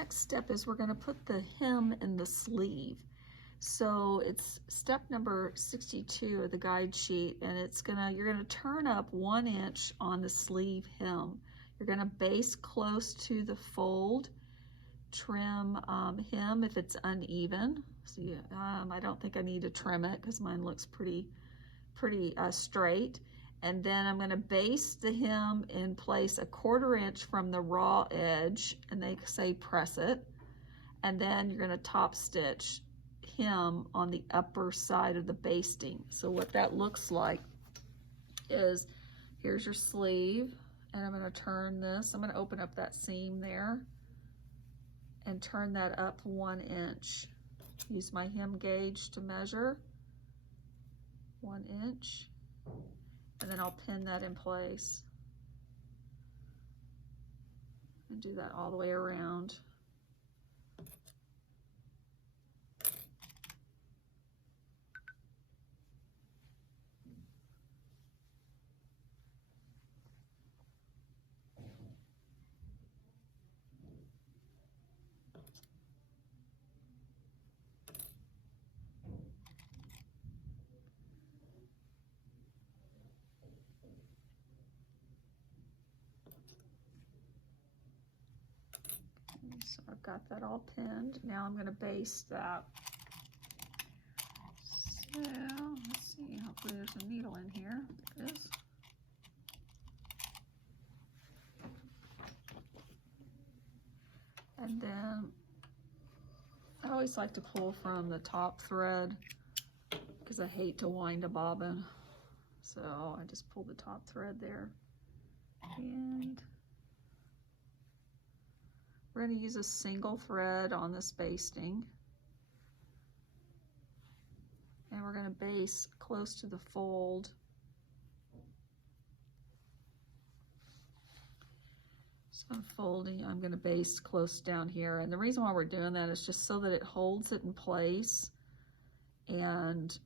next step is we're going to put the hem in the sleeve. So it's step number 62 of the guide sheet, and you're gonna turn up 1 inch on the sleeve hem. You're gonna base close to the fold, trim hem if it's uneven. So I don't think I need to trim it because mine looks pretty straight. And then I'm going to base the hem in place 1/4 inch from the raw edge, and they say press it. And then you're going to top stitch hem on the upper side of the basting. So what that looks like is, here's your sleeve, and I'm going to turn this. I'm going to open up that seam there and turn that up 1 inch. Use my hem gauge to measure 1 inch. And then I'll pin that in place and do that all the way around. So I've got that all pinned. Now I'm going to baste that. So let's see, hopefully there's a needle in here. There is. And then I always like to pull from the top thread because I hate to wind a bobbin. So I just pull the top thread there. And we're going to use a single thread on this basting. And we're going to base close to the fold. So I'm folding, I'm going to base close down here. And the reason why we're doing that is just so that it holds it in place and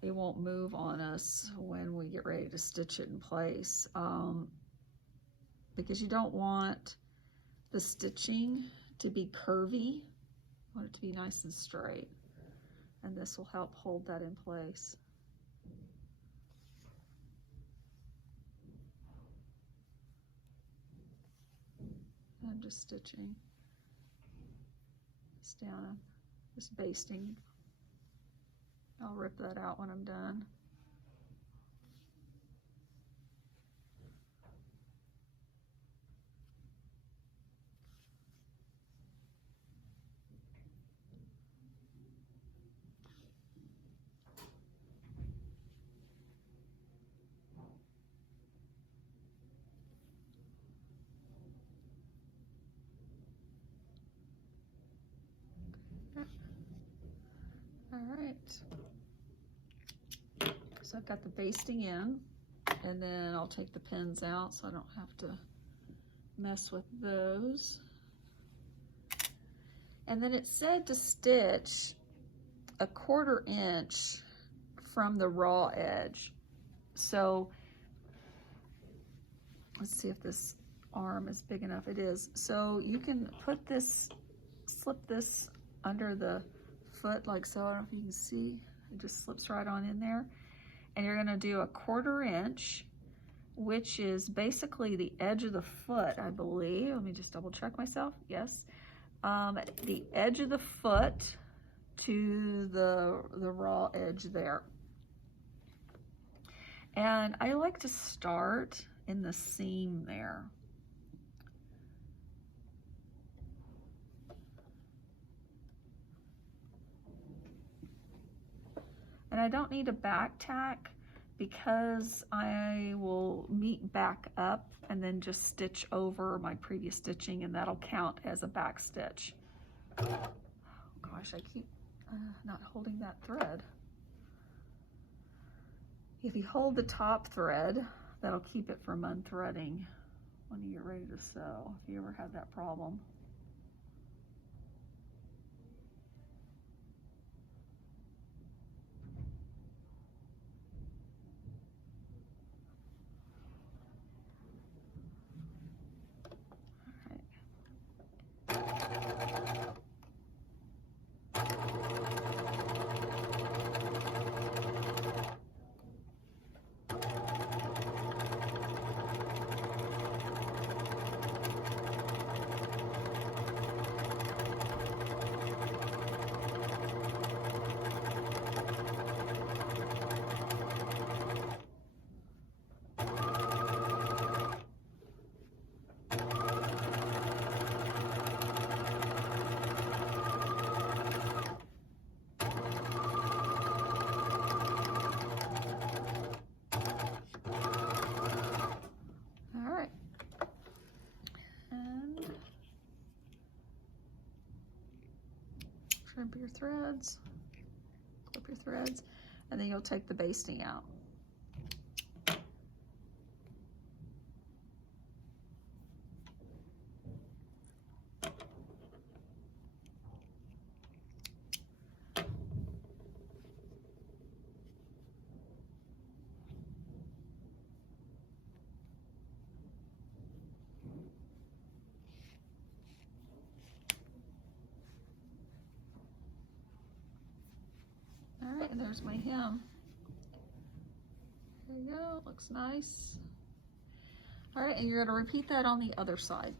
it won't move on us when we get ready to stitch it in place. Because you don't want the stitching to be curvy. You want it to be nice and straight. And this will help hold that in place. I'm just stitching this down, just basting. I'll rip that out when I'm done. All right, so I've got the basting in, and then I'll take the pins out so I don't have to mess with those. And then it said to stitch 1/4 inch from the raw edge. So let's see if this arm is big enough. It is. So you can put this, slip this under the foot like so. I don't know if you can see, it just slips right on in there. And you're going to do 1/4 inch, which is basically the edge of the foot, I believe. Let me just double check myself. Yes. The edge of the foot to the raw edge there. And I like to start in the seam there. And I don't need a back tack because I will meet back up and then just stitch over my previous stitching, and that'll count as a back stitch. Oh gosh, I keep not holding that thread. If you hold the top thread, that'll keep it from unthreading when you get ready to sew, if you ever had that problem. Trim your threads, clip your threads, and then you'll take the basting out. All right, and there's my hem. There you go, looks nice. All right, and you're gonna repeat that on the other side.